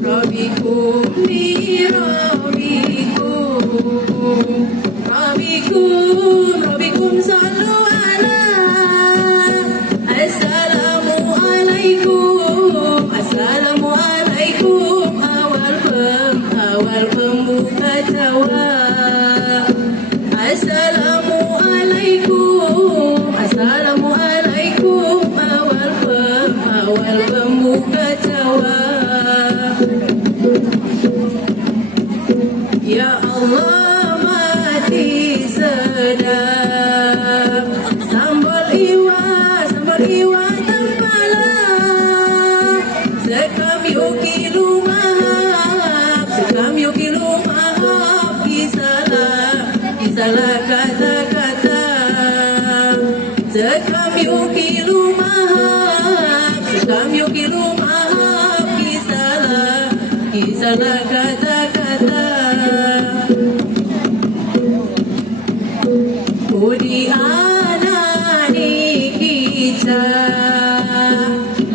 Rabbikum li Rabbikum, Rabbikum sallu ala. Assalamualaikum, awal pembuka jawab. Assalamualaikum, awal pembuka jawab. Ya Allah mati sedap, sambal iwa tempala. Sekam yukilu mahab, kisalah kata-kata. Sekam yukilu mahab, kisalah kata-kata. Budi anak ni kita,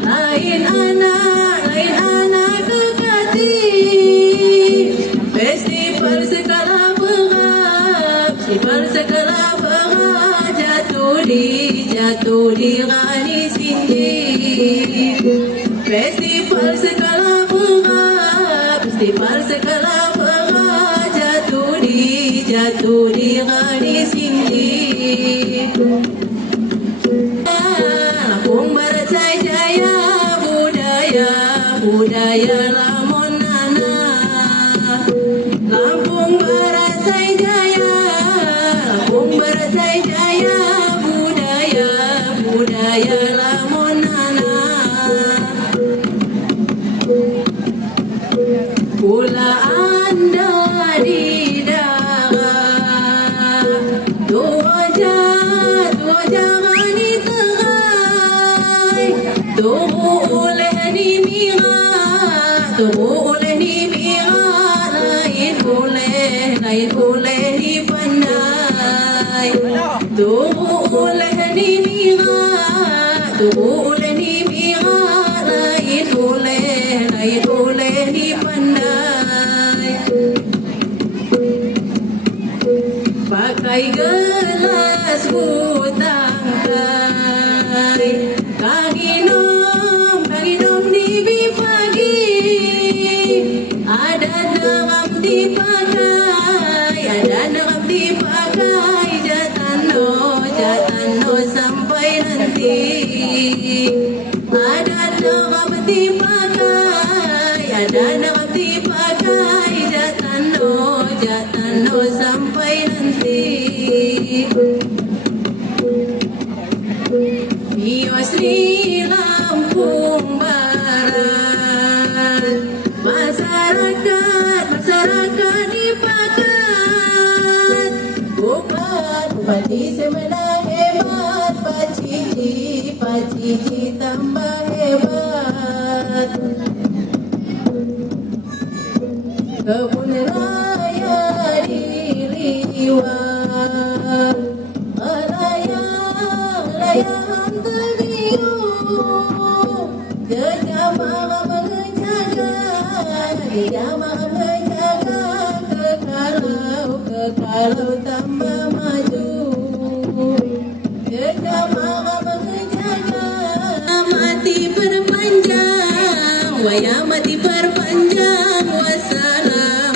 lain anak dekati. Festival skala berhak, jatuh di Rani Sindi. Festival skala berhak, jatuh di Rani Sindi. Lampung Barat saya jaya, budaya Lamonana. Lampung Barat saya jaya, budaya Lamonana. Pula anda di dua jangan diterai. Tuhu oleh ni mirat, lain boleh dipandai. Tuhu oleh ni mirat, lain boleh dipandai. Pakai gelas butangkai, kaginom di pagi. Ada nerap dipakai, jatano sampai nanti. Ada nerap dipakai, jatano sampai nanti. Bios di Lampung Barat, masyarakat dipakat. Bupati semenang hebat, Pak Cici tambah hebat. Kebun raya diliwat, layan terbiru. Jamaah menjaga, kekalau tambah maju. Jamaah menjaga, mati perpanjang, waya mati perpanjang. Wassalam.